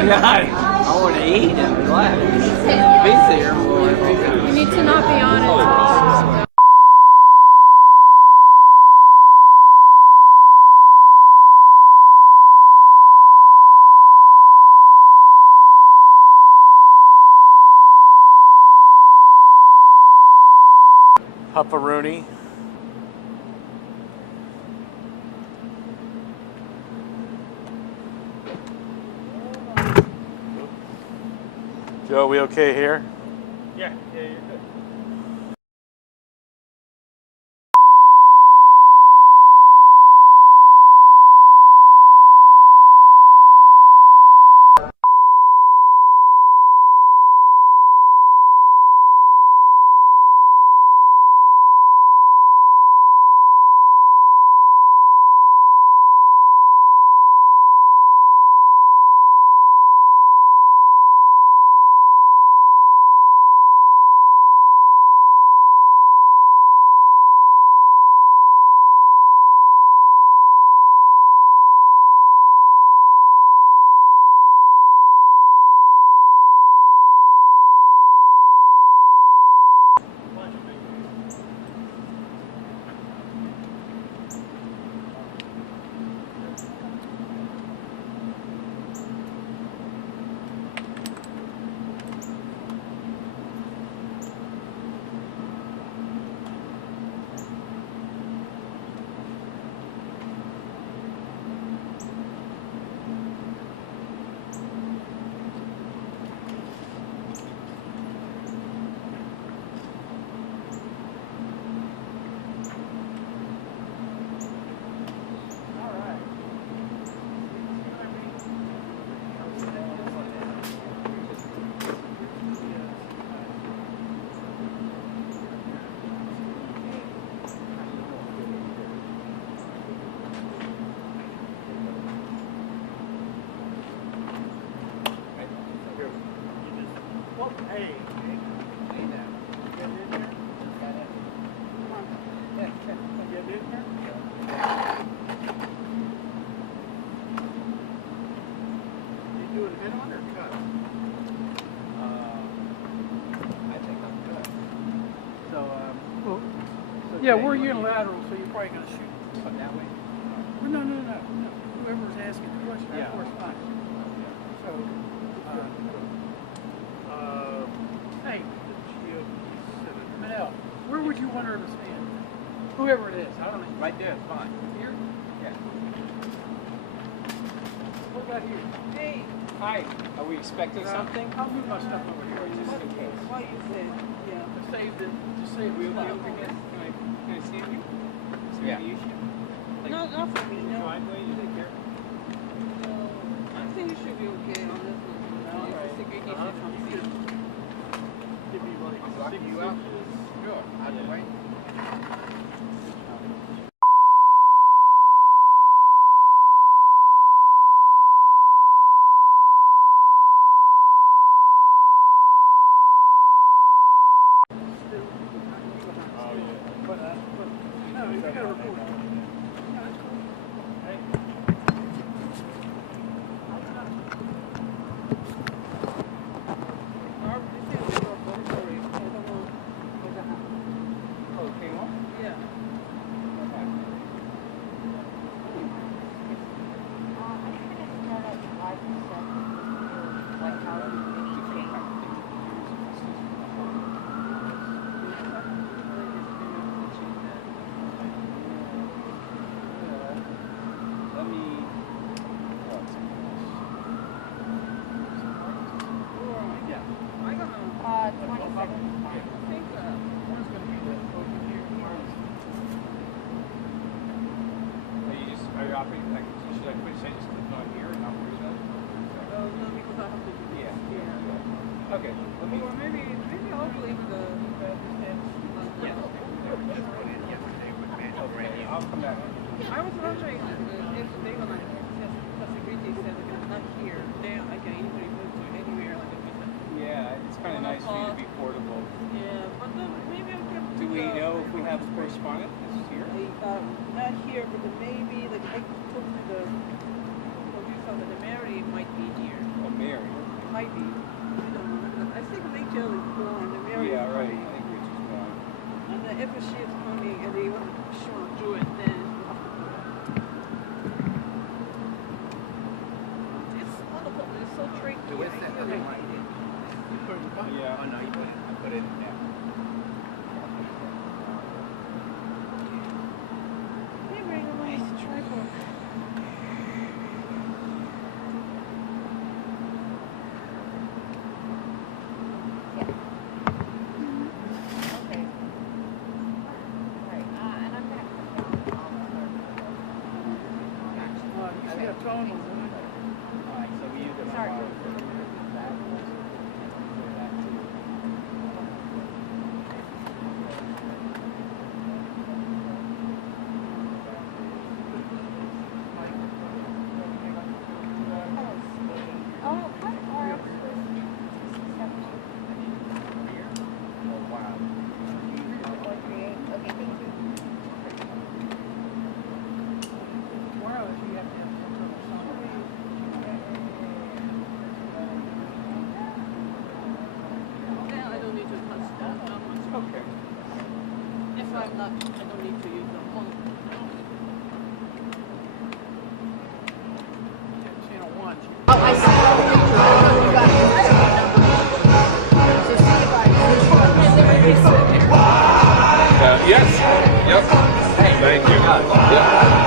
I want to eat and relax. Be there. You need to not be on it. Pepperoni. Joe, we okay here? Yeah, you're good. Yeah, we're unilateral, so you're probably going to shoot. Oh, that way? Well, no. Whoever's asking the question, of course, fine. So, hey, Manel, where would you want her to stand? Whoever it is, I don't know. Right there, it's fine. Here? Yeah. What about here? Hey, Hi. Are we expecting something? I'll move my stuff over here, just in case. what you said, yeah. To save the spot. Can I see you? Is there any issue? Like, No, not for me, no. driveway, you take care? No, I think you should be okay on this one. Just in case you say something. Give me like I'm blocking you out? Sure. Out the way. No, you gotta record. Should I put say just click on here and not worry about it? No, because I have to do this. Yeah. Okay. Let me. Or maybe I'll leave the. Yes. Okay. I'll come back. I was wondering if they were like, security said not here, then I can easily move to anywhere like a business. Yeah, it's kind of nice for you to be portable. Yeah, but then maybe I can. Do we know if we have a correspondent this year? Not here, but then maybe like I talked to the producer that the Mary might be here. A mayor. Yeah. Oh no, you put it. I put it. Yeah. Hey, bring away the tripod. Okay. Right. And I'm gonna come down all You see a tone on it. All right. So we use it. Sorry. Oh, what are Okay, thank you. Wireless, you have to have some sort of sound. Now I don't need to touch that. Okay. If I'm not, I don't need to use the phone. Channel 1. Oh, I see. You got it. So see if Yes. Yep. Thank you. Yeah.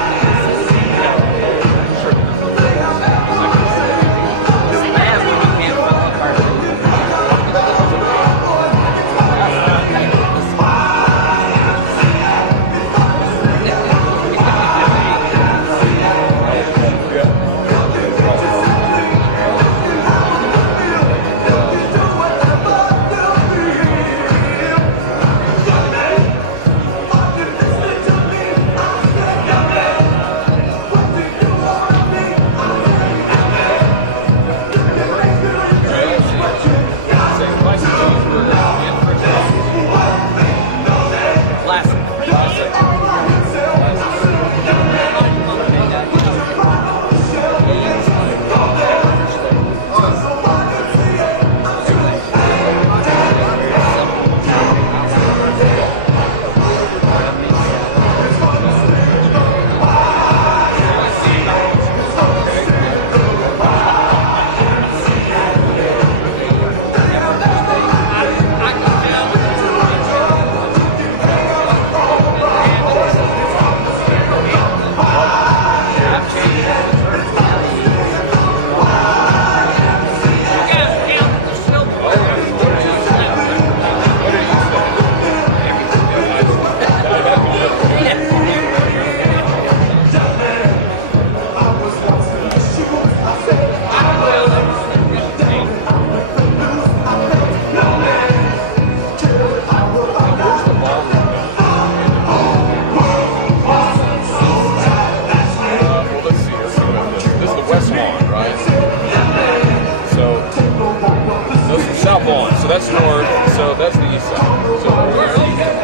So that's north, so that's the east side. So where are you guys?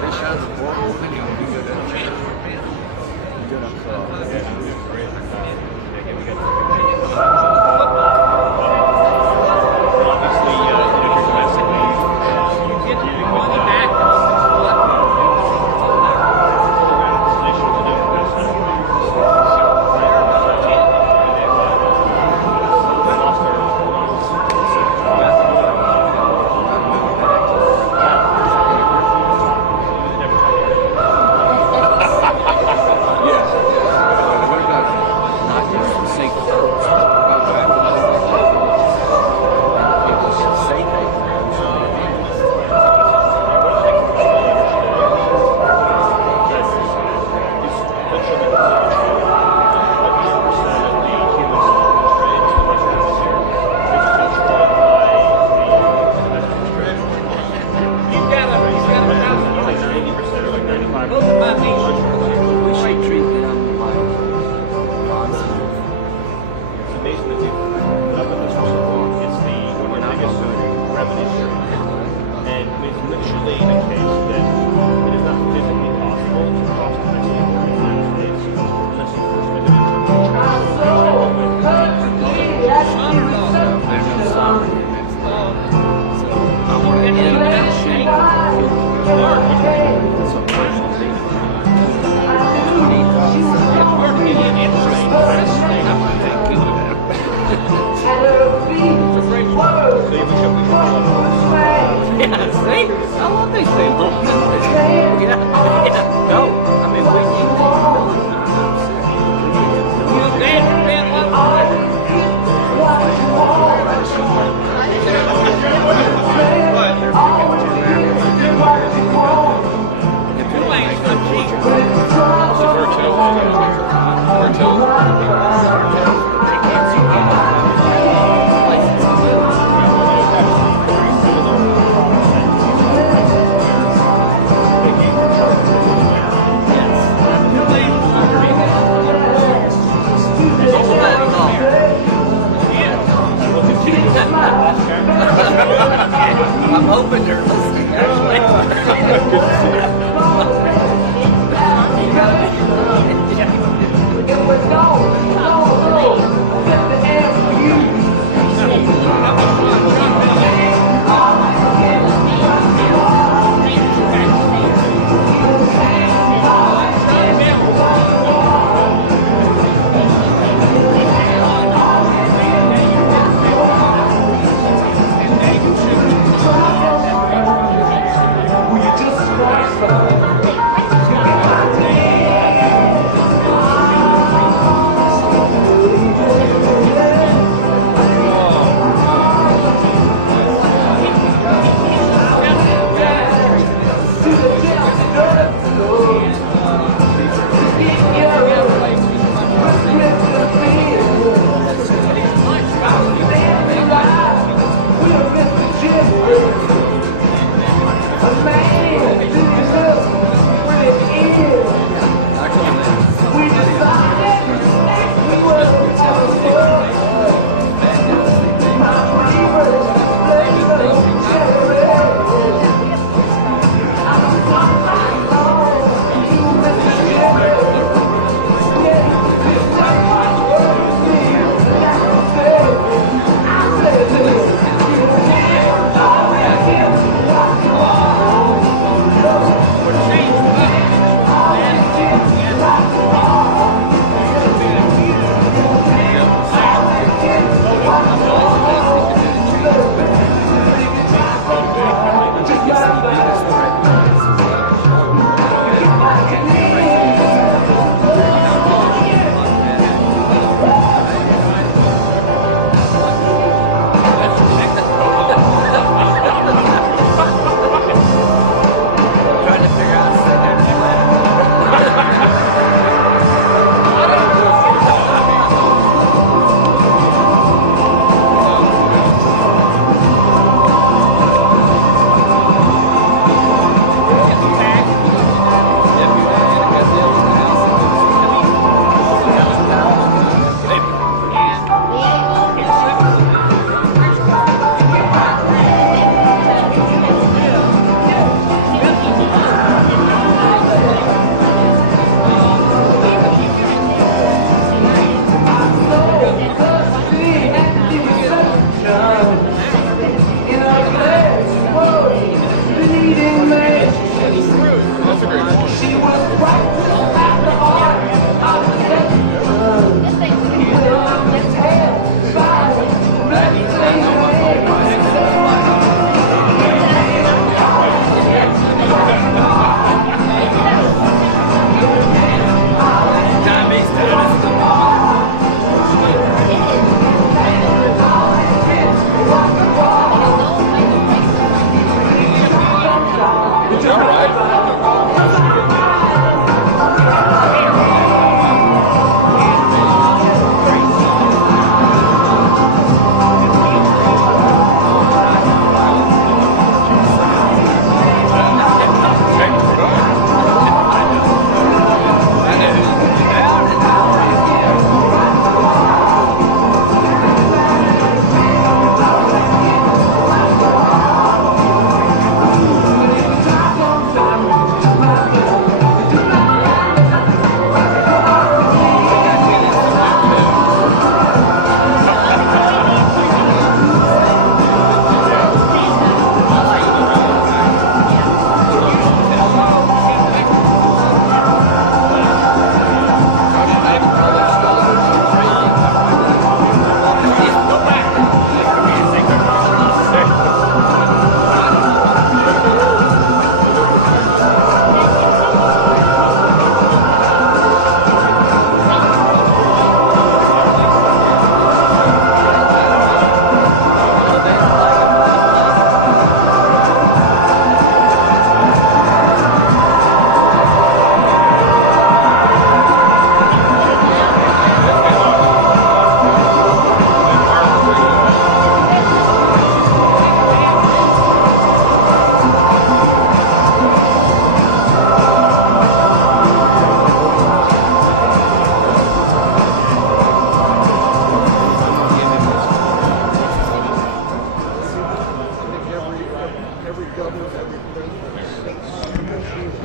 Fish out of the bowl, and you go down.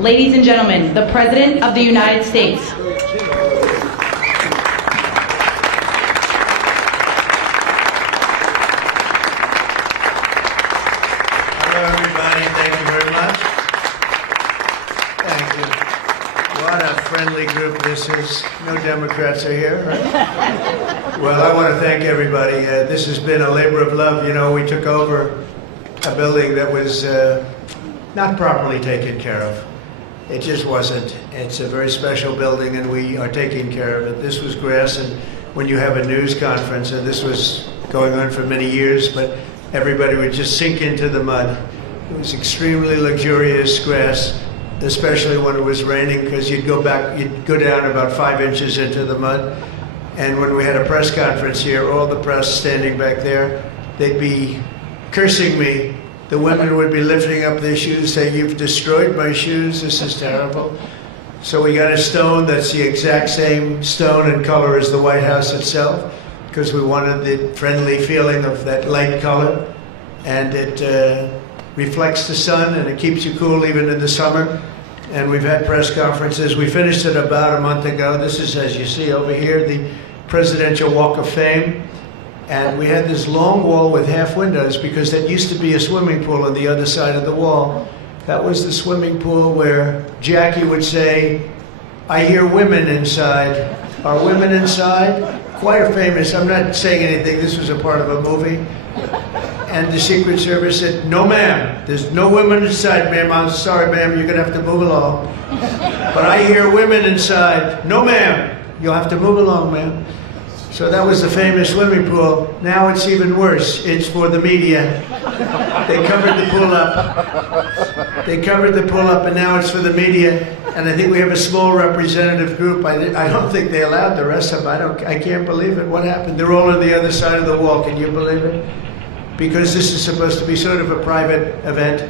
ladies and gentlemen, the President of the United States. Hello, everybody. Thank you very much. Thank you. What a friendly group this is. No Democrats are here, right? Well, I want to thank everybody. This has been a labor of love. You know, we took over a building that was not properly taken care of. It just wasn't. It's a very special building, and we are taking care of it. This was grass, and when you have a news conference, and this was going on for many years, but everybody would just sink into the mud. It was extremely luxurious grass, especially when it was raining, because you'd go down about 5 inches into the mud. And when we had a press conference here, all the press standing back there, they'd be cursing me. The women would be lifting up their shoes, saying, "You've destroyed my shoes, this is terrible." So we got a stone that's the exact same stone and color as the White House itself, because we wanted the friendly feeling of that light color. And it reflects the sun, and it keeps you cool even in the summer. And we've had press conferences. We finished it about a month ago. This is, as you see over here, the Presidential Walk of Fame. And we had this long wall with half windows, because that used to be a swimming pool on the other side of the wall. That was the swimming pool where Jackie would say, "I hear women inside." Are women inside? Quite famous. I'm not saying anything. This was a part of a movie. And the Secret Service said, "No, ma'am. There's no women inside, ma'am. I'm sorry, ma'am. You're going to have to move along." "But I hear women inside." "No, ma'am. You'll have to move along, ma'am." So that was the famous swimming pool. Now it's even worse. It's for the media. They covered the pool up. They covered the pool up, and now it's for the media. And I think we have a small representative group. I don't think they allowed the rest of them. I can't believe it. What happened? They're all on the other side of the wall. Can you believe it? Because this is supposed to be sort of a private event.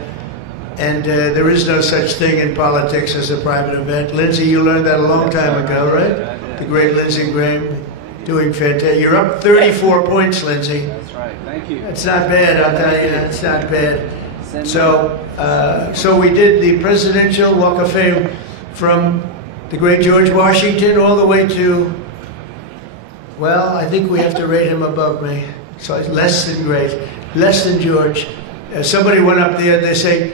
And there is no such thing in politics as a private event. Lindsey, you learned that a long time ago, right? The great Lindsey Graham. Doing fantastic. You're up 34 points, Lindsey. That's right. Thank you. It's not bad, I'll tell you. It's not bad. So we did the Presidential Walk of Fame from the great George Washington all the way to, well, I think we have to rate him above me. So it's less than great, less than George. Somebody went up there and they say,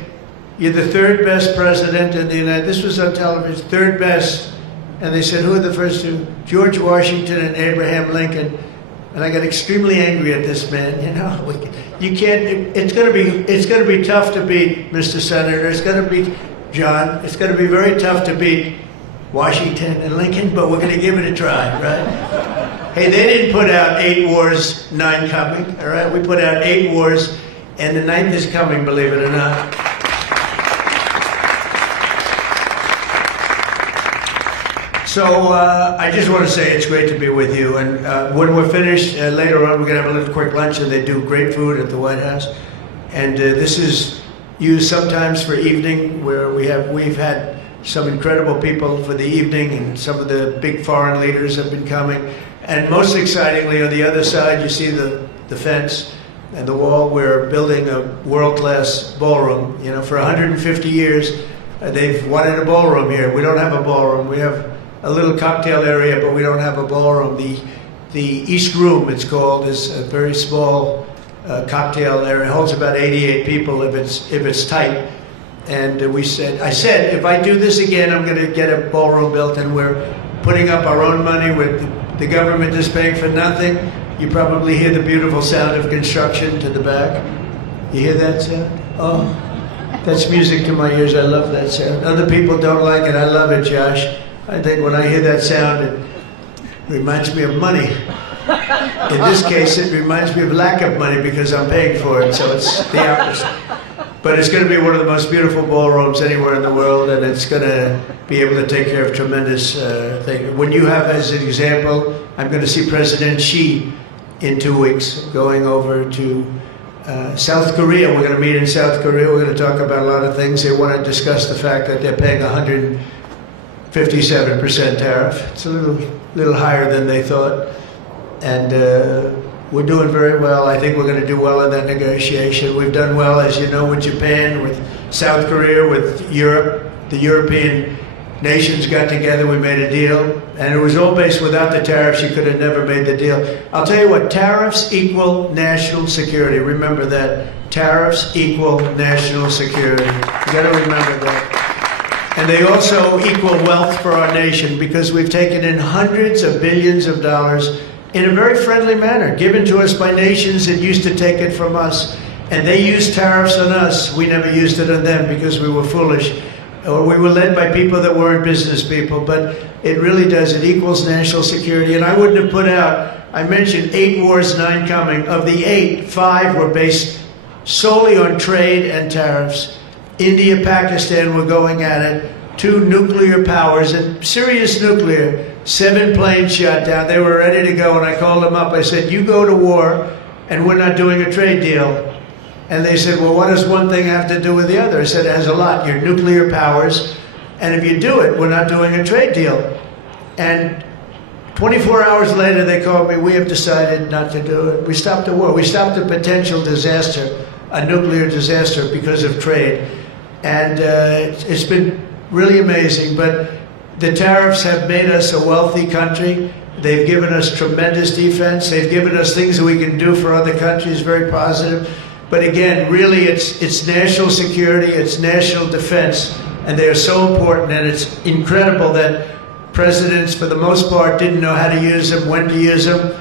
"You're the third best president in the United States." This was on television, third best. And they said, "Who are the first two?" "George Washington and Abraham Lincoln." And I got extremely angry at this man. You know, you can't. It's going to be tough to beat, Mr. Senator. It's going to be, John. It's going to be very tough to beat Washington and Lincoln, but we're going to give it a try, right? Hey, they didn't put out 8 wars, 9 coming. All right, we put out 8 wars, and the 9th is coming. Believe it or not. So I just want to say it's great to be with you. And when we're finished, later on, we're going to have a little quick lunch, and they do great food at the White House. And this is used sometimes for evening, where we've had some incredible people for the evening, and some of the big foreign leaders have been coming. And most excitingly, on the other side, you see the fence and the wall. We're building a world-class ballroom. You know, for 150 years, they've wanted a ballroom here. We don't have a ballroom. We have a little cocktail area, but we don't have a ballroom. The East Room, it's called, is a very small cocktail area. It holds about 88 people if it's tight. And I said, if I do this again, I'm going to get a ballroom built, and we're putting up our own money. With the government is paying for nothing. You probably hear the beautiful sound of construction to the back. You hear that sound? Oh, that's music to my ears. I love that sound. Other people don't like it. I love it, Josh. I think when I hear that sound, it reminds me of money. In this case, it reminds me of lack of money, because I'm paying for it, so it's the opposite. But it's going to be one of the most beautiful ballrooms anywhere in the world, and it's going to be able to take care of tremendous things. When you have, as an example, I'm going to see President Xi in 2 weeks, going over to South Korea. We're going to meet in South Korea. We're going to talk about a lot of things. They want to discuss the fact that they're paying 157% tariff. It's a little higher than they thought. And we're doing very well. I think we're going to do well in that negotiation. We've done well, as you know, with Japan, with South Korea, with Europe. the European nations got together, we made a deal, and it was all based without the tariffs, you could have never made the deal. I'll tell you what, tariffs equal national security. Remember that. Tariffs equal national security. You got to remember that. And they also equal wealth for our nation because we've taken in hundreds of billions of dollars in a very friendly manner, given to us by nations that used to take it from us. And they used tariffs on us. We never used it on them because we were foolish. Or we were led by people that weren't business people. But it really does. It equals national security. And I wouldn't have put out, I mentioned 8 wars, 9 coming. Of the 8, 5 were based solely on trade and tariffs. India, Pakistan were going at it. 2 nuclear powers, and serious nuclear. 7 planes shot down. They were ready to go, and I called them up. I said, you go to war, and we're not doing a trade deal. And they said, well, what does one thing have to do with the other? I said, it has a lot. You're nuclear powers, and if you do it, we're not doing a trade deal. And 24 hours later, they called me, we have decided not to do it. We stopped the war. We stopped a potential disaster, a nuclear disaster, because of trade. And it's been really amazing. But the tariffs have made us a wealthy country. They've given us tremendous defense. They've given us things that we can do for other countries, very positive. But again, really, it's national security, it's national defense, and they are so important. And it's incredible that presidents, for the most part, didn't know how to use them, when to use them.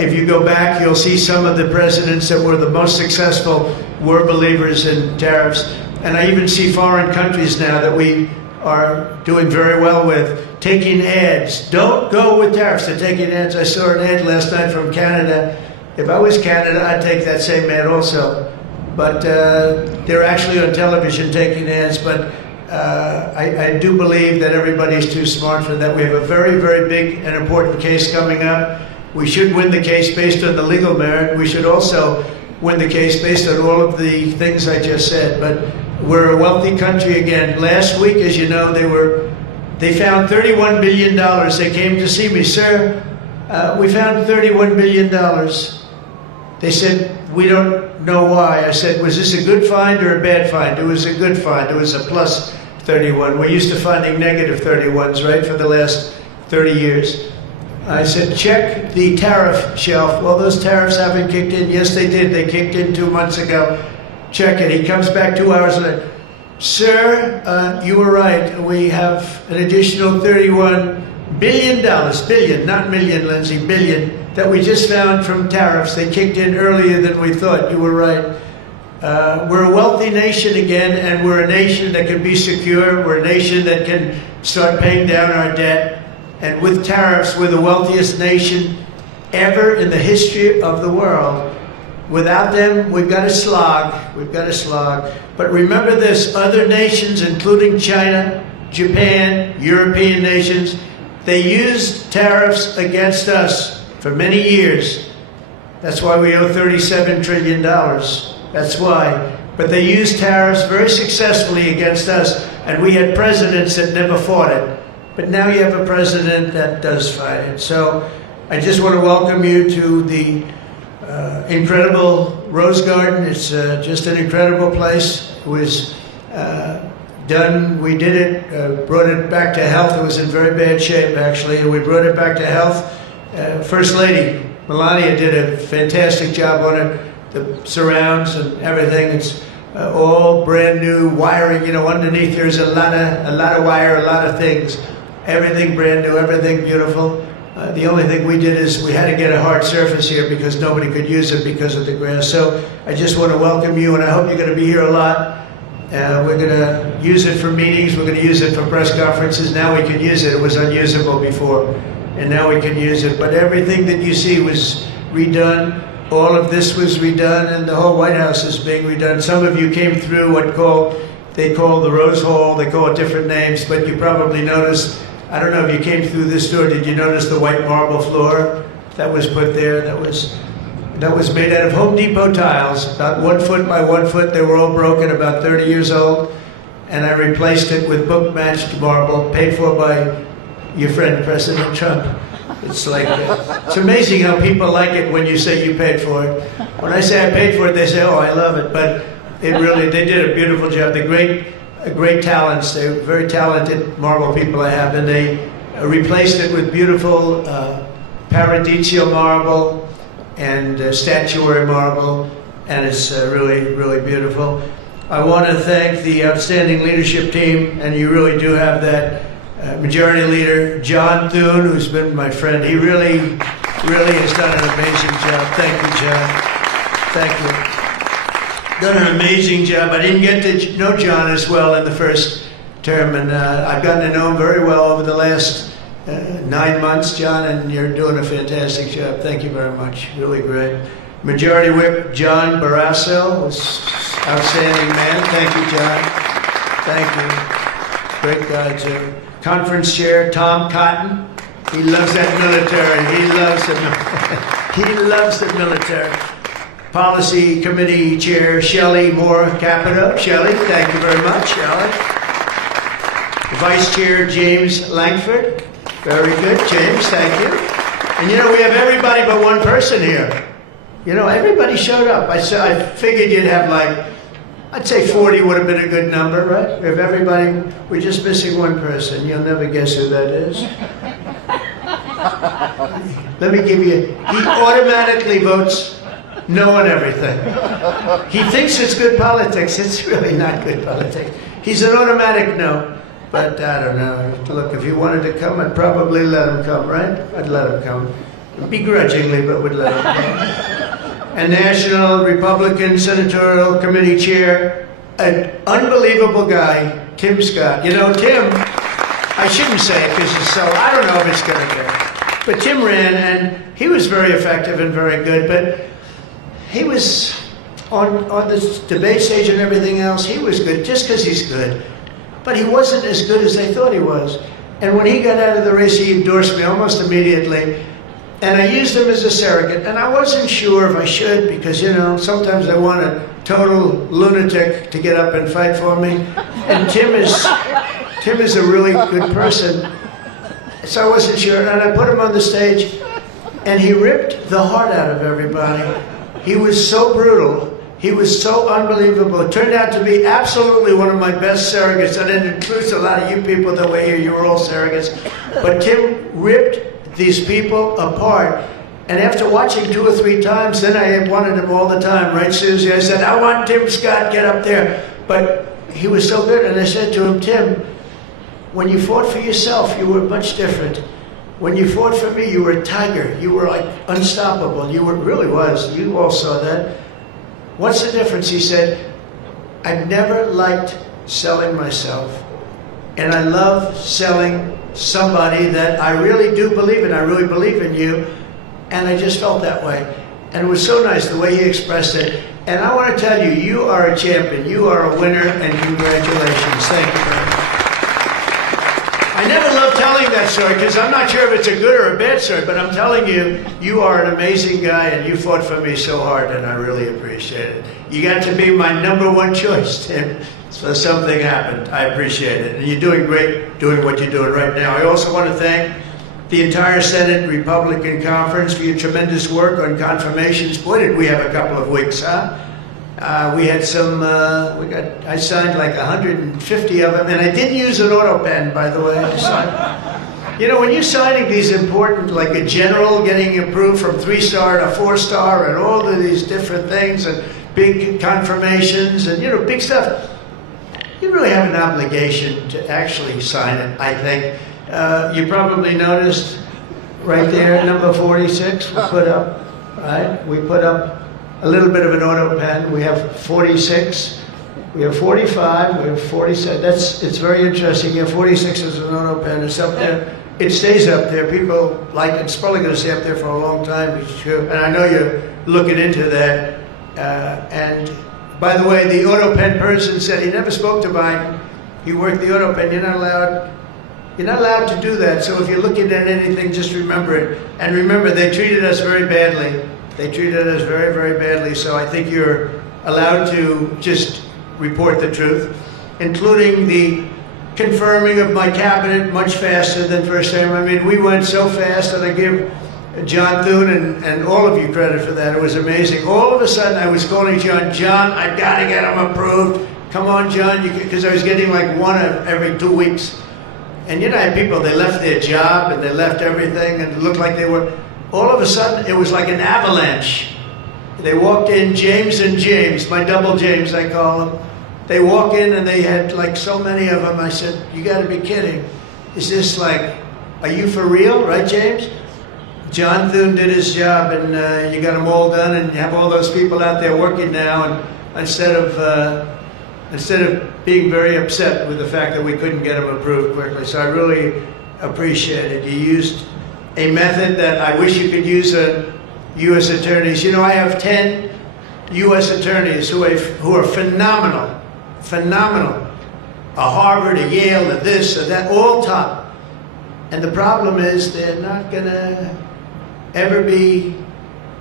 If you go back, you'll see some of the presidents that were the most successful were believers in tariffs. And I even see foreign countries now that we are doing very well with, taking ads. Don't go with tariffs. They're taking ads. I saw an ad last night from Canada. If I was Canada, I'd take that same ad also. But they're actually on television taking ads. But I do believe that everybody's too smart for that. We have a very, very big and important case coming up. We should win the case based on the legal merit. We should also win the case based on all of the things I just said. But we're a wealthy country again. Last week, as you know, they found $31 billion. They came to see me, sir. We found $31 billion. They said, we don't know why. I said, was this a good find or a bad find? It was a good find. It was a plus 31. We're used to finding negative 31s, right, for the last 30 years. I said, check the tariff shelf. Well, those tariffs haven't kicked in. Yes, they did. They kicked in 2 months ago. Check it. He comes back 2 hours later. Sir, you were right. We have an additional $31 billion, billion, not million, Lindsay, billion, that we just found from tariffs. They kicked in earlier than we thought. You were right. We're a wealthy nation again, and we're a nation that can be secure. We're a nation that can start paying down our debt. And with tariffs, we're the wealthiest nation ever in the history of the world. Without them, we've got to slog. We've got to slog. But remember this, other nations, including China, Japan, European nations, they used tariffs against us for many years. That's why we owe $37 trillion. That's why. But they used tariffs very successfully against us, and we had presidents that never fought it. But now you have a president that does fight it. So I just want to welcome you to the incredible Rose Garden. It's just an incredible place. It was done, we did it, brought it back to health. It was in very bad shape, actually, and we brought it back to health. First Lady Melania did a fantastic job on it. The surrounds and everything, it's all brand new wiring. You know, underneath there's a lot of wire, a lot of things. Everything brand new, everything beautiful. The only thing we did is we had to get a hard surface here because nobody could use it because of the grass. So I just want to welcome you, and I hope you're going to be here a lot. We're going to use it for meetings. We're going to use it for press conferences. Now we can use it. It was unusable before, and now we can use it. But everything that you see was redone. All of this was redone, and the whole White House is being redone. Some of you came through what they call the Rose Hall. They call it different names, but you probably noticed, I don't know if you came through this door, did you notice the white marble floor that was put there? That was made out of Home Depot tiles, about 1 foot by 1 foot. They were all broken, about 30 years old. And I replaced it with book-matched marble, paid for by your friend, President Trump. It's like, it's amazing how people like it when you say you paid for it. When I say I paid for it, they say, oh, I love it. But it really, they did a beautiful job. The great great talents. They're very talented marble people I have, and they replaced it with beautiful Paradiso marble and statuary marble, and it's really, really beautiful. I want to thank the outstanding leadership team, and you really do have that majority leader, John Thune, who's been my friend. He really has done an amazing job. Thank you, John. Thank you. Done an amazing job. I didn't get to know John as well in the first term, and I've gotten to know him very well over the last 9 months, John, and you're doing a fantastic job. Thank you very much. Really great. Majority Whip John Barrasso was outstanding man. Thank you, John. Thank you. Great guy, too. Conference Chair Tom Cotton. He loves that military. He loves the military. Policy Committee Chair Shelley Moore Capito. Shelley, thank you very much, Shelley. Vice Chair James Langford. Very good, James, thank you. And you know, we have everybody but one person here. You know, everybody showed up. I figured you'd have like, I'd say 40 would have been a good number, right? If everybody, we're just missing one person. You'll never guess who that is. Let me give you, he automatically votes no on everything. He thinks it's good politics. It's really not good politics. He's an automatic no. But I don't know. Look, if he wanted to come, I'd probably let him come, right? I'd let him come. Begrudgingly, but would let him come. And National Republican Senatorial Committee Chair, an unbelievable guy, Tim Scott. You know, Tim, I shouldn't say it because it's so, I don't know if it's going to go. But Tim ran, and he was very effective and very good, but he was on the debate stage and everything else, he was good just because he's good. But he wasn't as good as they thought he was. And when he got out of the race, he endorsed me almost immediately. And I used him as a surrogate. And I wasn't sure if I should because, you know, sometimes I want a total lunatic to get up and fight for me. And Tim is a really good person. So I wasn't sure. And I put him on the stage, and he ripped the heart out of everybody. He was so brutal. He was so unbelievable. It turned out to be absolutely one of my best surrogates, and it includes a lot of you people that were here. You were all surrogates. But Tim ripped these people apart. And after watching 2 or 3 times, then I wanted him all the time, right, Susie? I said, I want Tim Scott, get up there. But he was so good, and I said to him, Tim, when you fought for yourself, you were much different. When you fought for me, you were a tiger. You were like unstoppable. You were, really was. You all saw that. What's the difference? He said, I've never liked selling myself, and I love selling somebody that I really do believe in. I really believe in you, and I just felt that way. And it was so nice the way he expressed it. And I want to tell you, you are a champion. You are a winner, and congratulations. Thank you very much. I never love telling that story because I'm not sure if it's a good or a bad story, but I'm telling you, you are an amazing guy and you fought for me so hard and I really appreciate it. You got to be my #1 choice, Tim. So something happened. I appreciate it. And you're doing great doing what you're doing right now. I also want to thank the entire Senate Republican Conference for your tremendous work on confirmations. Boy, did we have a couple of weeks, huh? We had some, I signed like 150 of them, and I didn't use an auto pen, by the way. I signed. You know, when you're signing these important, like a general getting approved from 3-star to 4-star and all of these different things and big confirmations and, you know, big stuff, you really have an obligation to actually sign it, I think. You probably noticed right there, number 46, we put up, right? We put up a little bit of an auto pen. We have 46, we have 45, we have 47. It's very interesting. You have 46 as an auto pen. It's up there. It stays up there. People like it. It's probably going to stay up there for a long time. And I know you're looking into that. And by the way, the auto pen person said he never spoke to Biden. He worked the auto pen. You're not allowed to do that. So if you're looking at anything, just remember it. And remember, they treated us very badly. They treated us very, very badly, so I think you're allowed to just report the truth, including the confirming of my cabinet much faster than first time. I mean, we went so fast, and I give John Thune and all of you credit for that. It was amazing. All of a sudden, I was calling John, I've got to get him approved. come on, John, because I was getting like one every 2 weeks. And I had people, they left their job and they left everything and it looked like they were, all of a sudden, it was like an avalanche. They walked in, James and James, my double James, I call them. They walk in and they had like so many of them. I said, you gotta be kidding. Is this like, are you for real, right, James? John Thune did his job and you got them all done and you have all those people out there working now and instead of being very upset with the fact that we couldn't get them approved quickly. So I really appreciate it. You used a method that I wish you could use U.S. attorneys. I have 10 U.S. attorneys who are phenomenal. A Harvard, a Yale, a this, a that, all top. And the problem is they're not gonna ever be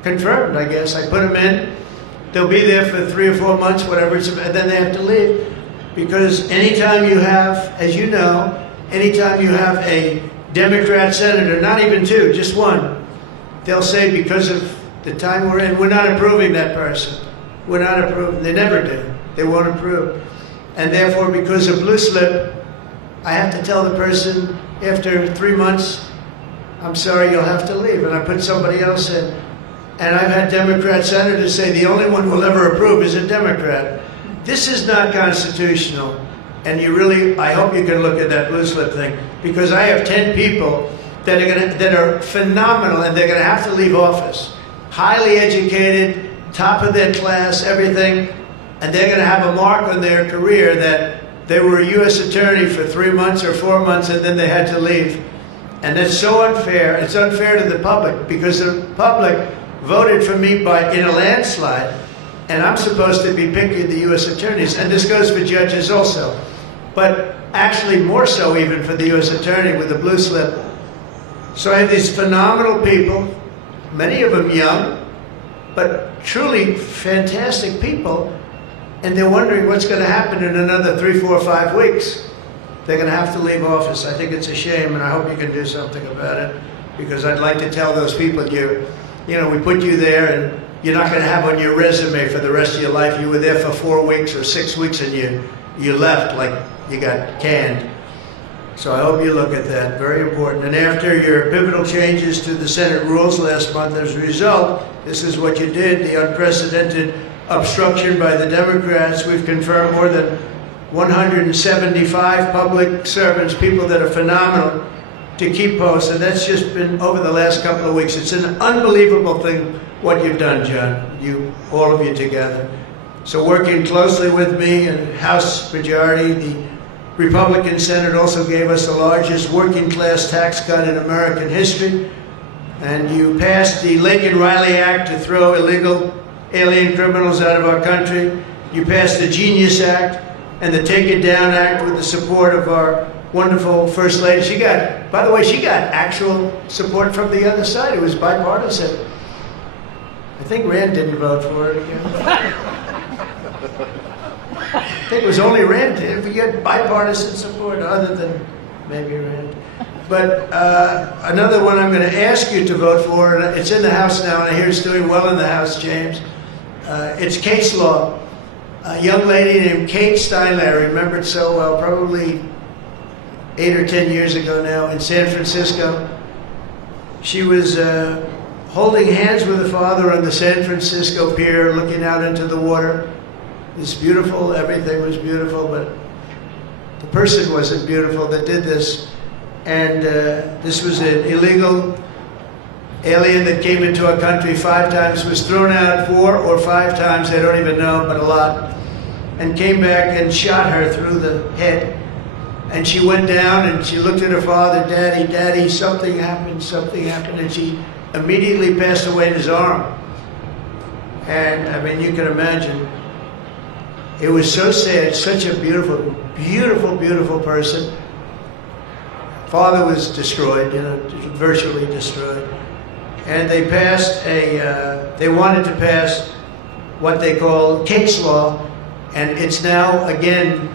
confirmed, I guess. I put them in, they'll be there for 3 or 4 months, whatever, and then they have to leave. Because anytime you have, as you know, anytime you have a Democrat senator, not even 2, just 1, they'll say because of the time we're in, we're not approving that person. We're not approving, they never do. They won't approve. And therefore, because of blue slip, I have to tell the person after 3 months, I'm sorry, you'll have to leave. And I put somebody else in. And I've had Democrat senators say the only one we'll ever approve is a Democrat. This is not constitutional. And I hope you can look at that blue slip thing, because I have 10 people that are phenomenal and they're gonna have to leave office. Highly educated, top of their class, everything. And they're gonna have a mark on their career that they were a U.S. attorney for 3 months or 4 months and then they had to leave. And that's so unfair. It's unfair to the public because the public voted for me in a landslide, and I'm supposed to be picking the U.S. attorneys. And this goes for judges also. But actually more so even for the U.S. attorney with the blue slip. So I have these phenomenal people, many of them young, but truly fantastic people. And they're wondering what's going to happen in another 3, 4, 5 weeks. They're going to have to leave office. I think it's a shame, and I hope you can do something about it, because I'd like to tell those people, we put you there, and you're not going to have on your resume for the rest of your life, you were there for 4 weeks or 6 weeks, and you left like you got canned. So I hope you look at that. Very important. And after your pivotal changes to the Senate rules last month, as a result, this is what you did, the unprecedented obstruction by the Democrats. We've confirmed more than 175 public servants, people that are phenomenal, to keep posts. And that's just been over the last couple of weeks. It's an unbelievable thing what you've done, John, all of you together. So working closely with me and House Majority, the Republican Senate also gave us the largest working class tax cut in American history. And you passed the Lincoln-Riley Act to throw illegal alien criminals out of our country. You passed the Genius Act and the Take It Down Act with the support of our wonderful First Lady. By the way, she got actual support from the other side. It was bipartisan. I think Rand didn't vote for it again. I think it was only Rand. If we get bipartisan support, other than maybe Rand. But another one I'm going to ask you to vote for, and it's in the House now, and I hear it's doing well in the House, James. It's case law. A young lady named Kate Steinle, I remember it so well, probably 8 or 10 years ago now, in San Francisco. She was holding hands with her father on the San Francisco pier, looking out into the water. It was beautiful, everything was beautiful, but the person wasn't beautiful that did this. And this was an illegal alien that came into our country 5 times, was thrown out 4 or 5 times, I don't even know, but a lot, and came back and shot her through the head. And she went down and she looked at her father, Daddy, Daddy, something happened, and she immediately passed away in his arm. And I mean, you can imagine, it was so sad, such a beautiful, beautiful, beautiful person. Father was destroyed, virtually destroyed. And they passed they wanted to pass what they call case law, and it's now again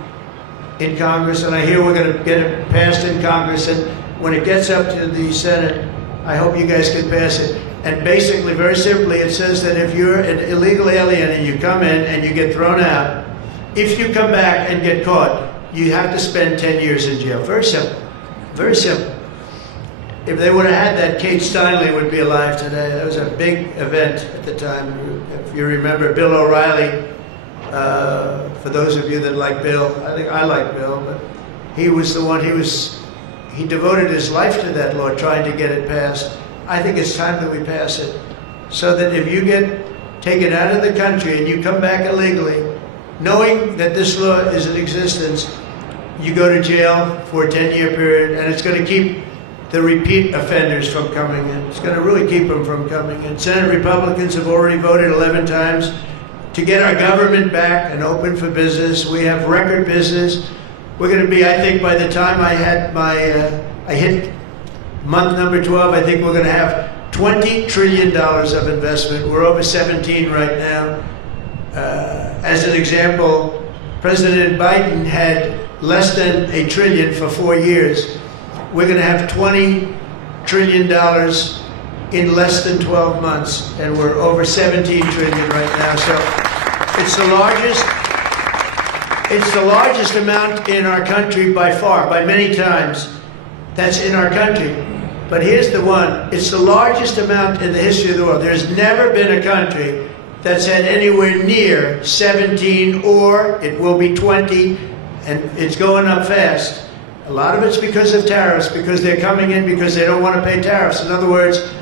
in Congress, and I hear we're going to get it passed in Congress, and when it gets up to the Senate, I hope you guys can pass it. And basically, very simply, it says that if you're an illegal alien and you come in and you get thrown out, if you come back and get caught, you have to spend 10 years in jail. Very simple. Very simple. If they would have had that, Kate Steinle would be alive today. That was a big event at the time. If you remember Bill O'Reilly, for those of you that like Bill, I think I like Bill, but he was the one, he devoted his life to that law, trying to get it passed. I think it's time that we pass it, so that if you get taken out of the country and you come back illegally, knowing that this law is in existence, you go to jail for a 10-year period, and it's going to keep the repeat offenders from coming in. It's going to really keep them from coming in. Senate Republicans have already voted 11 times to get our government back and open for business. We have record business. We're going to be, I think, by the time I hit month number 12, I think we're going to have $20 trillion of investment. We're over 17 right now. As an example, President Biden had less than $1 trillion for 4 years. We're going to have $20 trillion in less than 12 months, and we're over 17 trillion right now. So it's the largest amount in our country by far, by many times. That's in our country. But here's the one. It's the largest amount in the history of the world. There's never been a country that's had anywhere near 17, or it will be 20, and it's going up fast. A lot of it's because of tariffs, because they're coming in because they don't want to pay tariffs. In other words,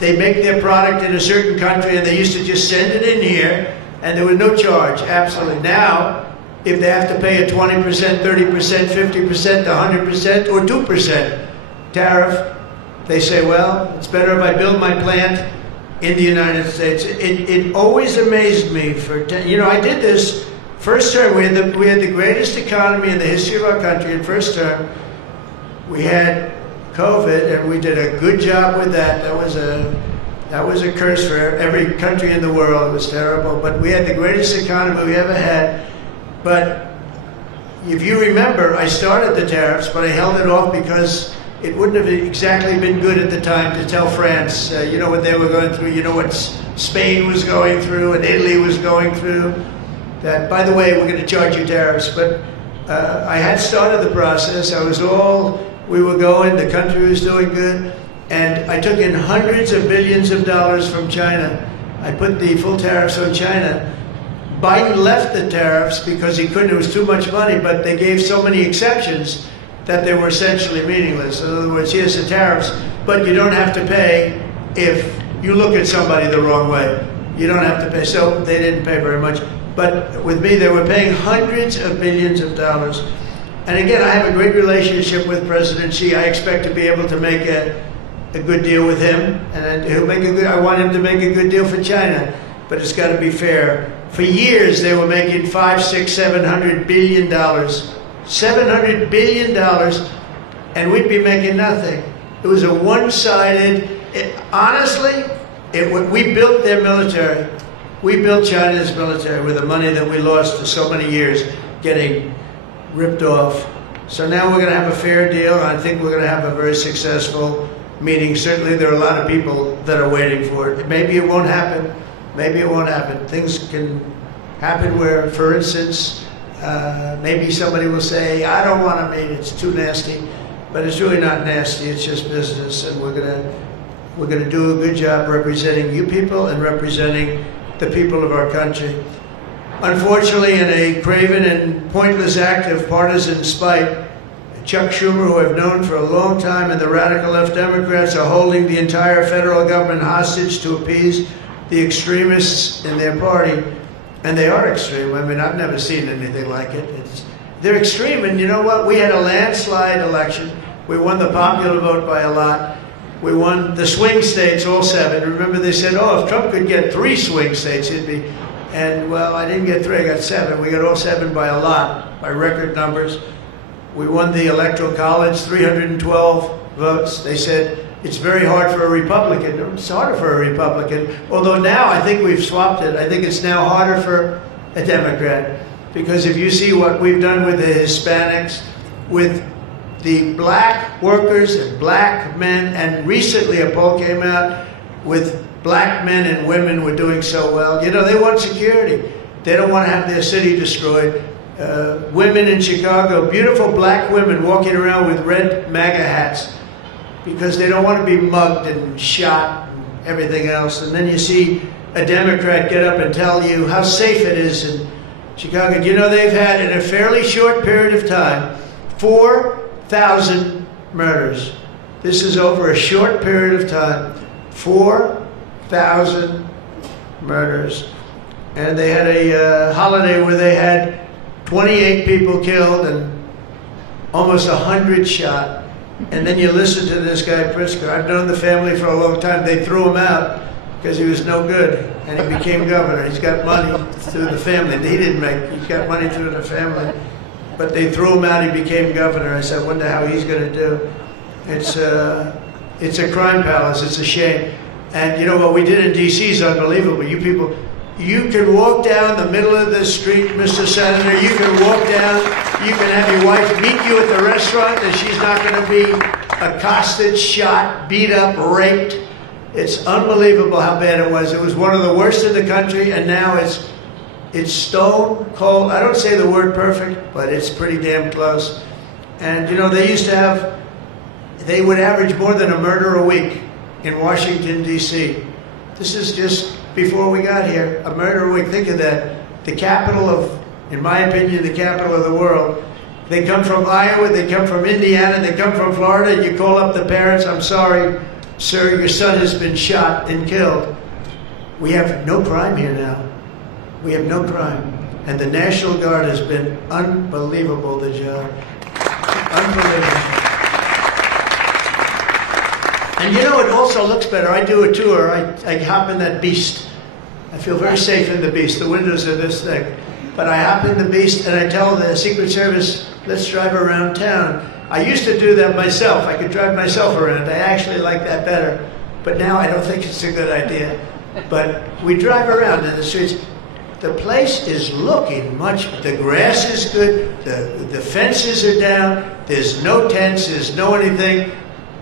they make their product in a certain country and they used to just send it in here and there was no charge, absolutely. Now, if they have to pay a 20%, 30%, 50%, 100%, or 2% tariff, they say, well, it's better if I build my plant in the United States. It always amazed me I did this first term. We had the greatest economy in the history of our country in first term. We had COVID, and we did a good job with that. That was a curse for every country in the world. It was terrible. But we had the greatest economy we ever had. But if you remember, I started the tariffs, but I held it off because it wouldn't have exactly been good at the time to tell France, you know what they were going through, you know what Spain was going through and Italy was going through. That, by the way, we're going to charge you tariffs. But I had started the process. We were going, the country was doing good. And I took in hundreds of billions of dollars from China. I put the full tariffs on China. Biden left the tariffs because he couldn't, it was too much money, but they gave so many exceptions that they were essentially meaningless. In other words, here's the tariffs, but you don't have to pay if you look at somebody the wrong way. You don't have to pay. So they didn't pay very much. But with me, they were paying hundreds of billions of dollars. And again, I have a great relationship with President Xi. I expect to be able to make a good deal with him. And I want him to make a good deal for China. But it's got to be fair. For years, they were making $500, $600, $700 billion. $700 billion, and we'd be making nothing. It was a one-sided, we built their military. We built China's military with the money that we lost for so many years getting ripped off. So now we're going to have a fair deal, and I think we're going to have a very successful meeting. Certainly there are a lot of people that are waiting for it. Maybe it won't happen. Maybe it won't happen. Things can happen where, for instance, maybe somebody will say, I don't want to meet, it's too nasty. But it's really not nasty, it's just business, and we're gonna do a good job representing you people and representing the people of our country. Unfortunately, in a craven and pointless act of partisan spite, Chuck Schumer, who I've known for a long time, and the radical left Democrats are holding the entire federal government hostage to appease the extremists in their party. And they are extreme. I mean, I've never seen anything like it. They're extreme, and you know what? We had a landslide election. We won the popular vote by a lot. We won the swing states, all 7. Remember, they said, oh, if Trump could get 3 swing states, he'd be... And, well, I didn't get 3, I got 7. We got all 7 by a lot, by record numbers. We won the Electoral College, 312 votes. They said, it's very hard for a Republican. It's harder for a Republican. Although now I think we've swapped it. I think it's now harder for a Democrat. Because if you see what we've done with the Hispanics, with the black workers and black men, and recently a poll came out with black men and women were doing so well. You know, they want security. They don't want to have their city destroyed. Women in Chicago, beautiful black women walking around with red MAGA hats because they don't want to be mugged and shot and everything else. And then you see a Democrat get up and tell you how safe it is in Chicago. You know, they've had, in a fairly short period of time, 4,000 murders. This is over a short period of time. 4,000 murders. And they had a holiday where they had 28 people killed and almost 100 shot. And then you listen to this guy Pritzker. I've known the family for a long time. They threw him out because he was no good, and he became governor. He's got money through the family. He didn't make. He got money through the family, but they threw him out. He became governor. I said, I wonder how he's going to do. It's a crime palace. It's a shame. And you know what we did in D.C. is unbelievable. You people. You can walk down the middle of the street, Mr. Senator. You can walk down. You can have your wife meet you at the restaurant, and she's not going to be accosted, shot, beat up, raped. It's unbelievable how bad it was. It was one of the worst in the country, and now it's stone cold. I don't say the word perfect, but it's pretty damn close. And you know, they would average more than a murder a week in Washington, D.C. This is just before we got here, a murder a week. Think of that. The capital of, in my opinion, the capital of the world. They come from Iowa, they come from Indiana, they come from Florida. You call up the parents, I'm sorry, sir, your son has been shot and killed. We have no crime here now. We have no crime. And the National Guard has been unbelievable, the job. Unbelievable. And you know, it also looks better. I do a tour, I hop in that beast. I feel very safe in the beast. The windows are this thick. But I hop in the beast and I tell the Secret Service, let's drive around town. I used to do that myself. I could drive myself around. I actually like that better. But now I don't think it's a good idea. But we drive around in the streets. The place is looking much, the grass is good, the fences are down, there's no tents, there's no anything.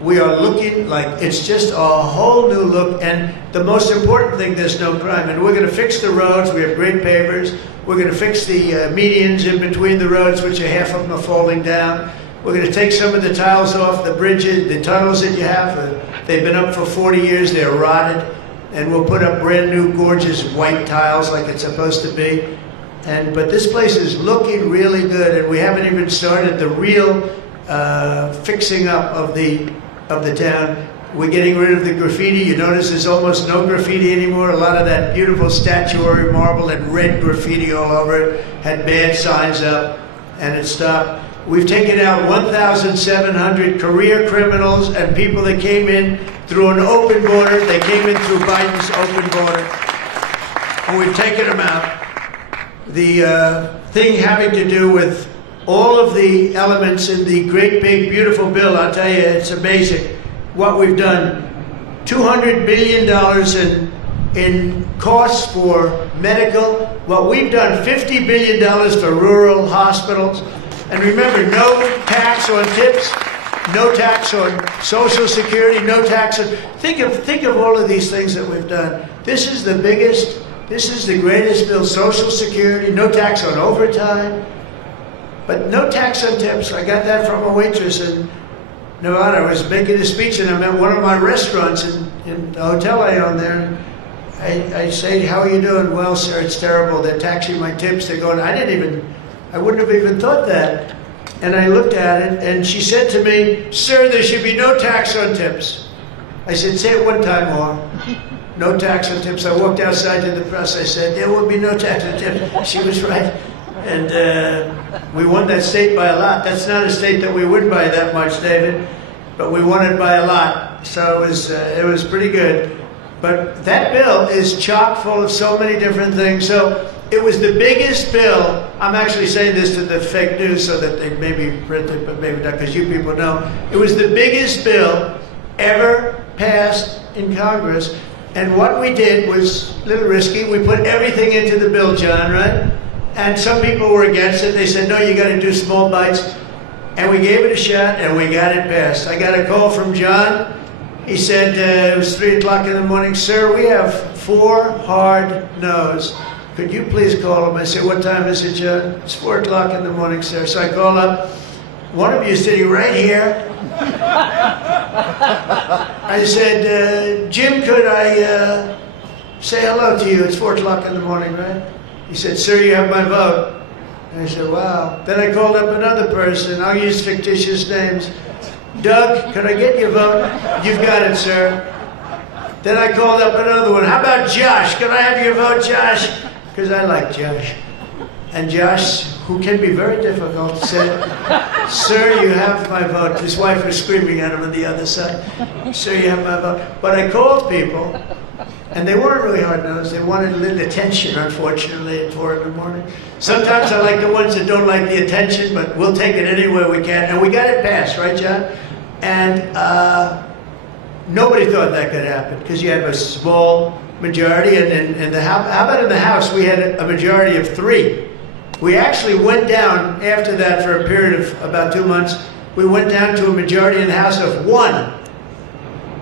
We are looking like it's just a whole new look, and the most important thing, there's no crime. And we're going to fix the roads. We have great pavers. We're going to fix the medians in between the roads, which are half of them are falling down. We're going to take some of the tiles off the bridges, the tunnels that you have. They've been up for 40 years. They're rotted. And we'll put up brand new, gorgeous white tiles like it's supposed to be. But this place is looking really good, and we haven't even started the real fixing up of the town. We're getting rid of the graffiti. You notice there's almost no graffiti anymore. A lot of that beautiful statuary marble and red graffiti all over it had bad signs up, and it stopped. We've taken out 1,700 career criminals and people that came in through an open border. They came in through Biden's open border, and we've taken them out. The thing having to do with all of the elements in the great big beautiful bill, I'll tell you, it's amazing what we've done. $200 billion in costs for medical. What we've done, $50 billion for rural hospitals. And remember, no tax on tips, no tax on Social Security, no tax on, think of all of these things that we've done. This is the biggest, this is the greatest bill. Social Security, no tax on overtime. But no tax on tips. I got that from a waitress in Nevada. I was making a speech, and I'm at one of my restaurants in the hotel I own there. I say, how are you doing? Well, sir, it's terrible. They're taxing my tips. They're going, I wouldn't have even thought that. And I looked at it, and she said to me, sir, there should be no tax on tips. I said, say it one time more. No tax on tips. I walked outside to the press. I said, there will be no tax on tips. She was right. And we won that state by a lot. That's not a state that we win by that much, David, but we won it by a lot. So it was pretty good. But that bill is chock full of so many different things. So it was the biggest bill. I'm actually saying this to the fake news so that they maybe print it, but maybe not, because you people know. It was the biggest bill ever passed in Congress. And what we did was a little risky. We put everything into the bill, John, right? And some people were against it. They said, no, you got to do small bites. And we gave it a shot, and we got it passed. I got a call from John. He said, it was 3 o'clock in the morning, sir, we have 4 hard no's. could you please call him? I said, what time is it, John? It's 4 o'clock in the morning, sir. So I call up. One of you is sitting right here. I said, Jim, could I say hello to you? It's 4 o'clock in the morning, right? He said, sir, you have my vote. And I said, wow. Then I called up another person. I'll use fictitious names. Doug, could I get your vote? You've got it, sir. Then I called up another one. How about Josh? Can I have your vote, Josh? Because I like Josh. And Josh, who can be very difficult, said, sir, you have my vote. His wife was screaming at him on the other side. Sir, you have my vote. But I called people, and they weren't really hard-nosed. They wanted a little attention, unfortunately, at 4 in the morning. Sometimes I like the ones that don't like the attention, but we'll take it anywhere we can. And we got it passed, right, John? And nobody thought that could happen, because you have a small majority. And how about in the House, we had a majority of 3. We actually went down after that for a period of about 2 months. We went down to a majority in the House of 1.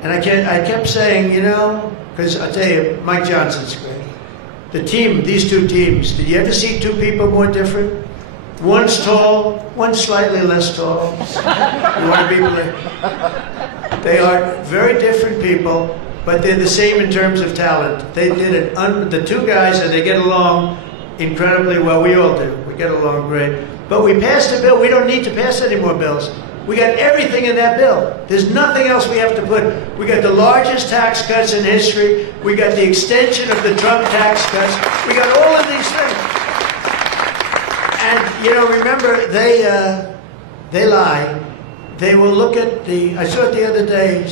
And I kept saying, you know, because I tell you, Mike Johnson's great. The team, these 2 teams, did you ever see 2 people more different? One's tall, one's slightly less tall. You want to be like, they are very different people, but they're the same in terms of talent. They did it, the 2 guys, and they get along incredibly well. We all do. We get along great. But we passed a bill. We don't need to pass any more bills. We got everything in that bill. There's nothing else we have to put. We got the largest tax cuts in history. We got the extension of the Trump tax cuts. We got all of these things. And, you know, remember, they lie. They will look at I saw it the other day,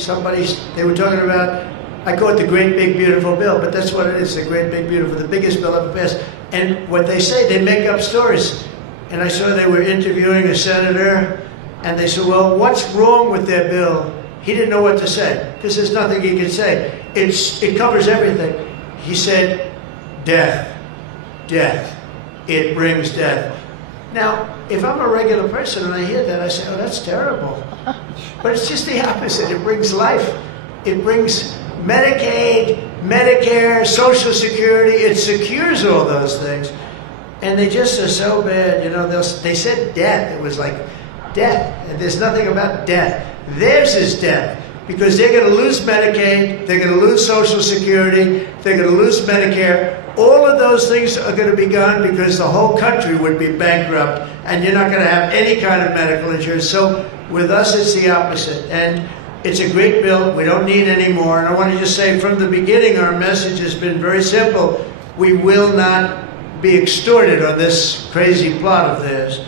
they were talking about, I call it the great big beautiful bill, but that's what it is, the great big beautiful, the biggest bill ever passed. And what they say, they make up stories. And I saw they were interviewing a senator, and they said, well, what's wrong with their bill? He didn't know what to say, because there's nothing he could say. It covers everything. He said, death, death. It brings death. Now, if I'm a regular person and I hear that, I say, oh, that's terrible. But it's just the opposite. It brings life. It brings Medicaid, Medicare, Social Security. It secures all those things. And they just are so bad. You know, they said death. It was like death. And there's nothing about death. Theirs is death. Because they're going to lose Medicaid, they're going to lose Social Security, they're going to lose Medicare. All of those things are going to be gone because the whole country would be bankrupt, and you're not going to have any kind of medical insurance. So with us, it's the opposite. And it's a great bill. We don't need any more. And I want to just say from the beginning, our message has been very simple. We will not be extorted on this crazy plot of theirs.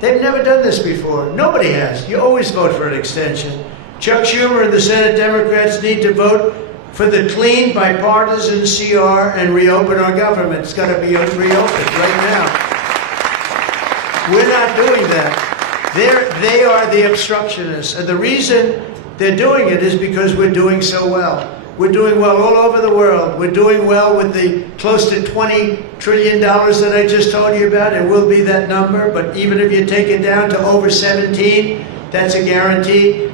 They've never done this before. Nobody has. You always vote for an extension. Chuck Schumer and the Senate Democrats need to vote for the clean, bipartisan CR and reopen our government. It's got to be reopened right now. We're not doing that. They are the obstructionists. And the reason they're doing it is because we're doing so well. We're doing well all over the world. We're doing well with the close to $20 trillion that I just told you about. It will be that number, but even if you take it down to over 17, that's a guarantee.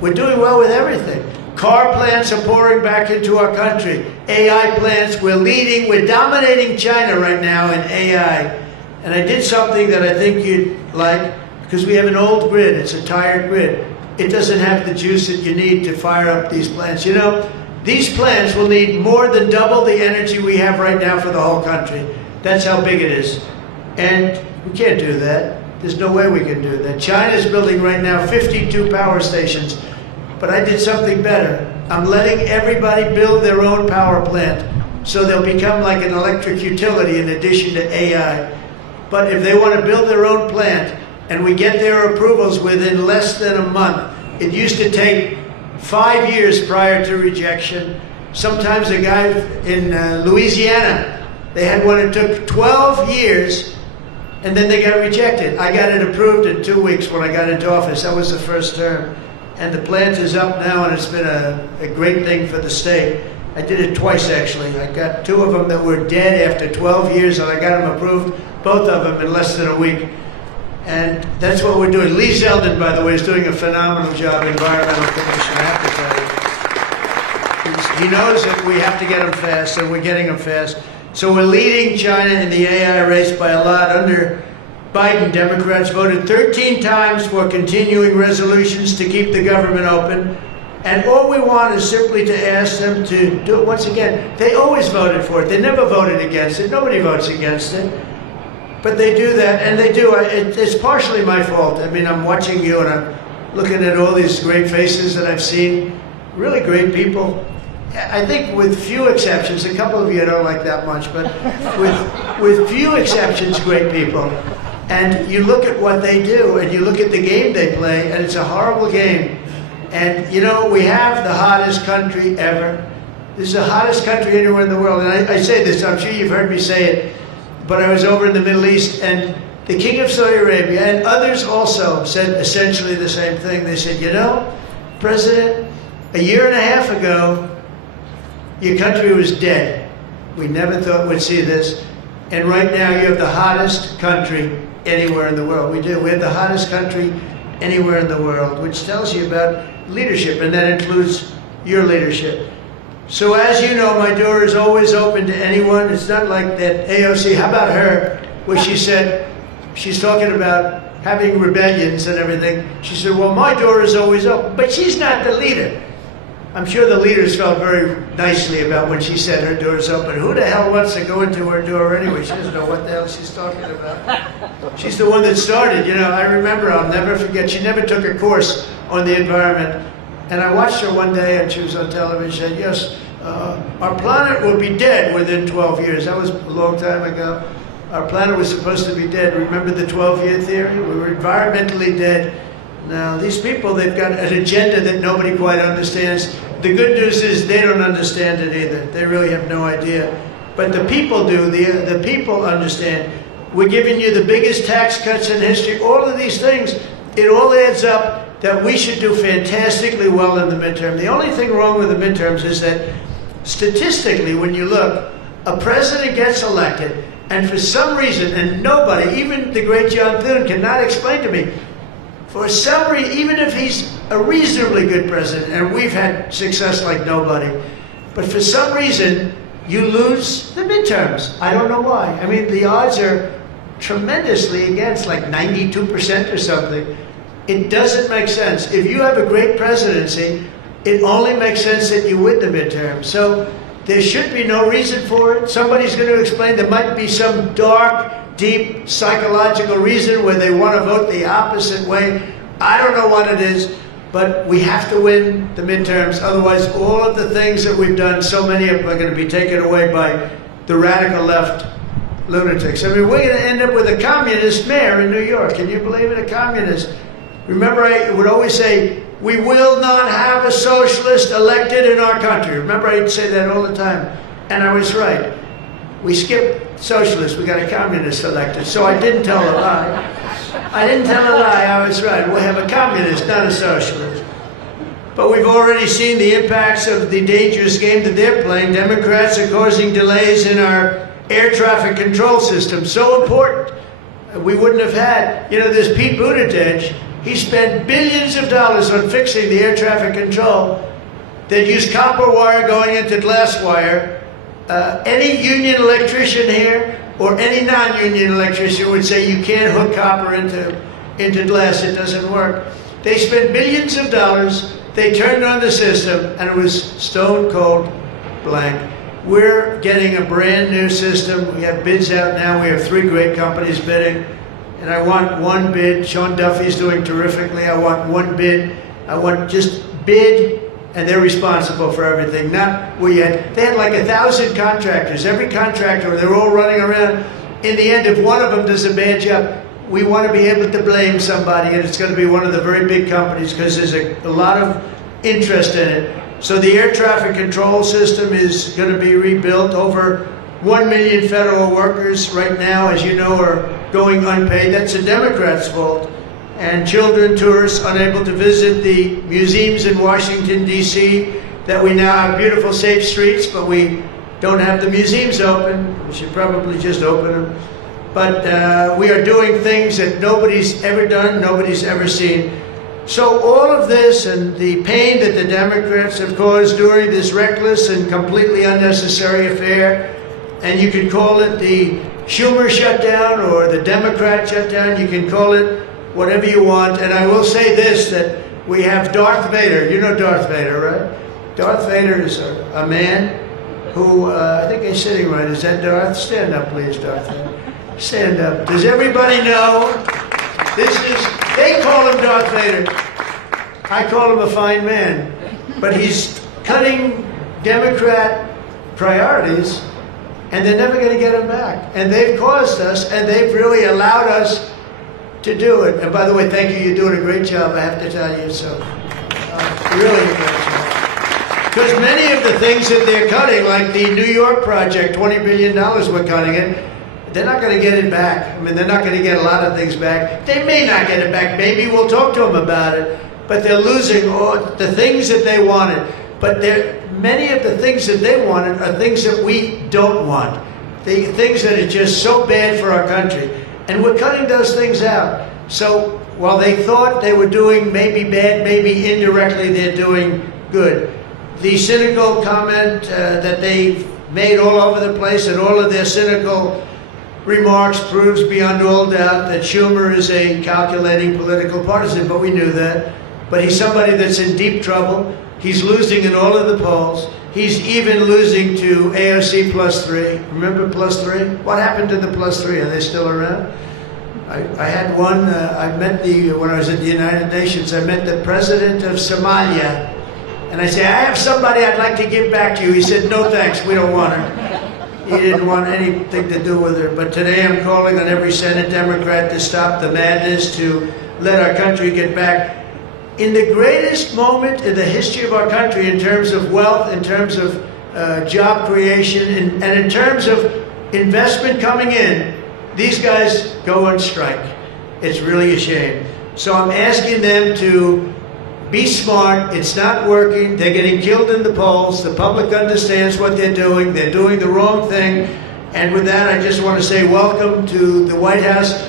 We're doing well with everything. Car plants are pouring back into our country. AI plants, we're leading, we're dominating China right now in AI. And I did something that I think you'd like, because we have an old grid, it's a tired grid. It doesn't have the juice that you need to fire up these plants. You know, these plants will need more than double the energy we have right now for the whole country. That's how big it is. And we can't do that. There's no way we can do that. China's building right now 52 power stations. But I did something better. I'm letting everybody build their own power plant, so they'll become like an electric utility in addition to AI. But if they want to build their own plant, and we get their approvals within less than a month, it used to take 5 years prior to rejection. Sometimes a guy in Louisiana, they had one that took 12 years, and then they got rejected. I got it approved in 2 weeks when I got into office. That was the first term. And the plant is up now, and it's been a great thing for the state. I did it twice, actually. I got 2 of them that were dead after 12 years, and I got them approved, both of them, in less than a week. And that's what we're doing. Lee Zeldin, by the way, is doing a phenomenal job, Environmental Commission, I have to tell you. He knows that we have to get them fast, and we're getting them fast. So we're leading China in the AI race by a lot. Under Biden, Democrats voted 13 times for continuing resolutions to keep the government open. And all we want is simply to ask them to do it once again. They always voted for it. They never voted against it. Nobody votes against it. But they do that, and they do. It's partially my fault. I mean, I'm watching you, and I'm looking at all these great faces that I've seen. Really great people. I think with few exceptions, a couple of you I don't like that much, but with few exceptions, great people. And you look at what they do, and you look at the game they play, and it's a horrible game. And, you know, we have the hottest country ever. This is the hottest country anywhere in the world. And I say this, I'm sure you've heard me say it, but I was over in the Middle East, and the King of Saudi Arabia and others also said essentially the same thing. They said, you know, President, a year and a half ago, your country was dead. We never thought we'd see this. And right now, you have the hottest country anywhere in the world. We do. We have the hottest country anywhere in the world, which tells you about leadership, and that includes your leadership. So as you know, my door is always open to anyone. It's not like that AOC, how about her, where she said, she's talking about having rebellions and everything. She said, well, my door is always open. But she's not the leader. I'm sure the leaders felt very nicely about when she said her door is open. Who the hell wants to go into her door anyway? She doesn't know what the hell she's talking about. She's the one that started. You know, I remember, I'll never forget, she never took a course on the environment. And I watched her one day, and she was on television, and said, yes, our planet will be dead within 12 years. That was a long time ago. Our planet was supposed to be dead. Remember the 12-year theory? We were environmentally dead. Now, these people, they've got an agenda that nobody quite understands. The good news is they don't understand it either. They really have no idea. But the people do. The people understand. We're giving you the biggest tax cuts in history. All of these things, it all adds up that we should do fantastically well in the midterm. The only thing wrong with the midterms is that statistically, when you look, a president gets elected, and for some reason, and nobody, even the great John Thune, cannot explain to me, for some reason, even if he's a reasonably good president, and we've had success like nobody, but for some reason, you lose the midterms. I don't know why. I mean, the odds are tremendously against, like 92% or something. It doesn't make sense. If you have a great presidency, it only makes sense that you win the midterm. So there should be no reason for it. Somebody's going to explain there might be some dark, deep psychological reason where they want to vote the opposite way. I don't know what it is, but we have to win the midterms. Otherwise, all of the things that we've done, so many of them are going to be taken away by the radical left lunatics. I mean, we're going to end up with a communist mayor in New York. Can you believe it? A communist. Remember, I would always say, we will not have a socialist elected in our country. Remember, I'd say that all the time. And I was right. We skipped socialists. We got a communist elected. So I didn't tell a lie. I didn't tell a lie. I was right. We'll have a communist, not a socialist. But we've already seen the impacts of the dangerous game that they're playing. Democrats are causing delays in our air traffic control system. So important. We wouldn't have had, you know, this Pete Buttigieg. He spent billions of dollars on fixing the air traffic control. They'd use copper wire going into glass wire. Any union electrician here or any non-union electrician would say you can't hook copper into glass. It doesn't work. They spent billions of dollars. They turned on the system, and it was stone cold blank. We're getting a brand new system. We have bids out now. We have 3 great companies bidding. And I want one bid. Sean Duffy's doing terrifically. I want one bid. I want just bid, and they're responsible for everything. Not we had. They had like 1,000 contractors. Every contractor, they're all running around. In the end, if one of them does a bad job, we want to be able to blame somebody, and it's going to be one of the very big companies because there's a lot of interest in it. So the air traffic control system is going to be rebuilt. Over 1 million federal workers right now, as you know, are going unpaid. That's the Democrats' fault. And children, tourists, unable to visit the museums in Washington, D.C., that we now have beautiful, safe streets, but we don't have the museums open. We should probably just open them. But we are doing things that nobody's ever done, nobody's ever seen. So all of this and the pain that the Democrats have caused during this reckless and completely unnecessary affair, and you can call it the Schumer shutdown or the Democrat shutdown. You can call it whatever you want. And I will say this, that we have Darth Vader. You know Darth Vader, right? Darth Vader is a man who, I think he's sitting right. Is that Darth? Stand up, please, Darth Vader. Stand up. Does everybody know? They call him Darth Vader. I call him a fine man. But he's cutting Democrat priorities, and they're never going to get him back. And they've caused us, and they've really allowed us to do it. And by the way, thank you. You're doing a great job, I have to tell you. So, really a great job. Because many of the things that they're cutting, like the New York project, $20 billion we're cutting it, they're not going to get it back. I mean, they're not going to get a lot of things back. They may not get it back. Maybe we'll talk to them about it. But they're losing all the things that they wanted. But many of the things that they wanted are things that we don't want. The things that are just so bad for our country. And we're cutting those things out. So while they thought they were doing maybe bad, maybe indirectly they're doing good. The cynical comment that they've made all over the place, and all of their cynical remarks proves beyond all doubt that Schumer is a calculating political partisan, but we knew that. But he's somebody that's in deep trouble. He's losing in all of the polls. He's even losing to AOC +3. Remember +3? What happened to the +3? Are they still around? I had one, when I was at the United Nations, I met the president of Somalia. And I said, I have somebody I'd like to give back to you. He said, no thanks, we don't want her. He didn't want anything to do with her. But today I'm calling on every Senate Democrat to stop the madness, to let our country get back in the greatest moment in the history of our country in terms of wealth, in terms of job creation, and in terms of investment coming in. These guys go on strike. It's really a shame. So I'm asking them to be smart. It's not working. They're getting killed in the polls. The public understands what they're doing. They're doing the wrong thing. And with that, I just want to say welcome to the White House.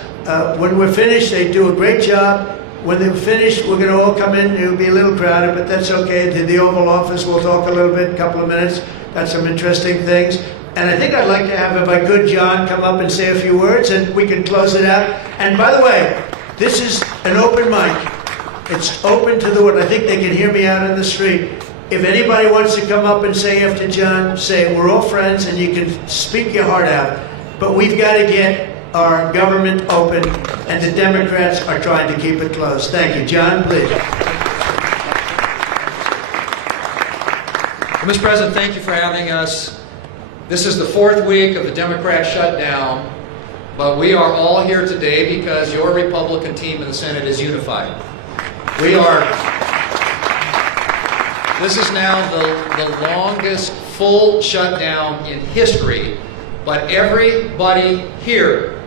When we're finished, they do a great job. When they're finished, we're going to all come in. It'll be a little crowded, but that's okay. To the Oval Office, we'll talk a little bit, a couple of minutes. Got some interesting things. And I think I'd like to have, if I could, John, come up and say a few words, and we can close it out. And by the way, this is an open mic. It's open to the world. I think they can hear me out on the street. If anybody wants to come up and say after John, say we're all friends, and you can speak your heart out. But we've got to get our government open, and the Democrats are trying to keep it closed. Thank you. John, please. Well, Mr. President, thank you for having us. This is the 4th week of the Democrat shutdown, but we are all here today because your Republican team in the Senate is unified. This is now the longest full shutdown in history, but everybody here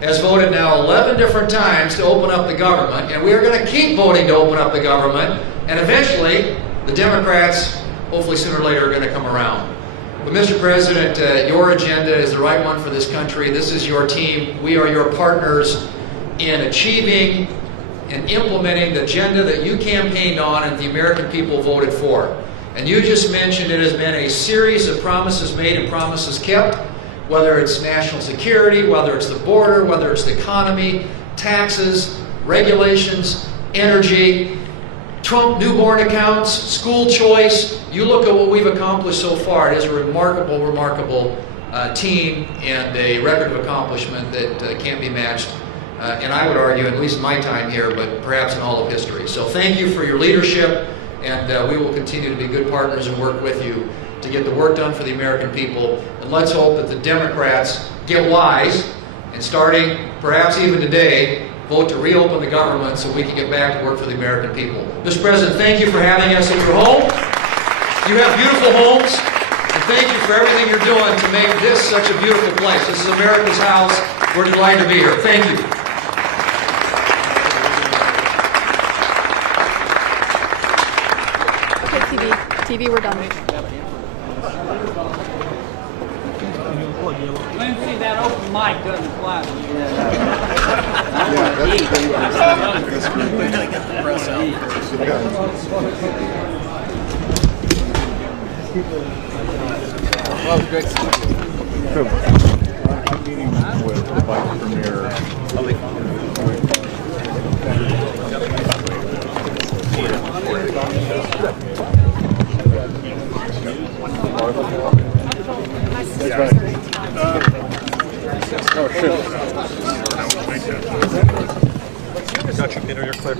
has voted now 11 different times to open up the government, and we are going to keep voting to open up the government, and eventually the Democrats, hopefully sooner or later, are going to come around. But Mr. President, your agenda is the right one for this country. This is your team. We are your partners in achieving and implementing the agenda that you campaigned on and the American people voted for. And you just mentioned it has been a series of promises made and promises kept, whether it's national security, whether it's the border, whether it's the economy, taxes, regulations, energy, Trump newborn accounts, school choice. You look at what we've accomplished so far. It is a remarkable, remarkable team and a record of accomplishment that can't be matched. And I would argue, at least in my time here, but perhaps in all of history. So thank you for your leadership, and we will continue to be good partners and work with you to get the work done for the American people. And let's hope that the Democrats get wise, and starting perhaps even today, vote to reopen the government so we can get back to work for the American people. Mr. President, thank you for having us at your home. You have beautiful homes, and thank you for everything you're doing to make this such a beautiful place. This is America's house. We're delighted to be here. Thank you. TV, we're done. Lindsay, that open mic doesn't fly. Well, great. I'm meeting with the Vice Premier. That's right. Oh, shit. Got you, Peter. You're clear.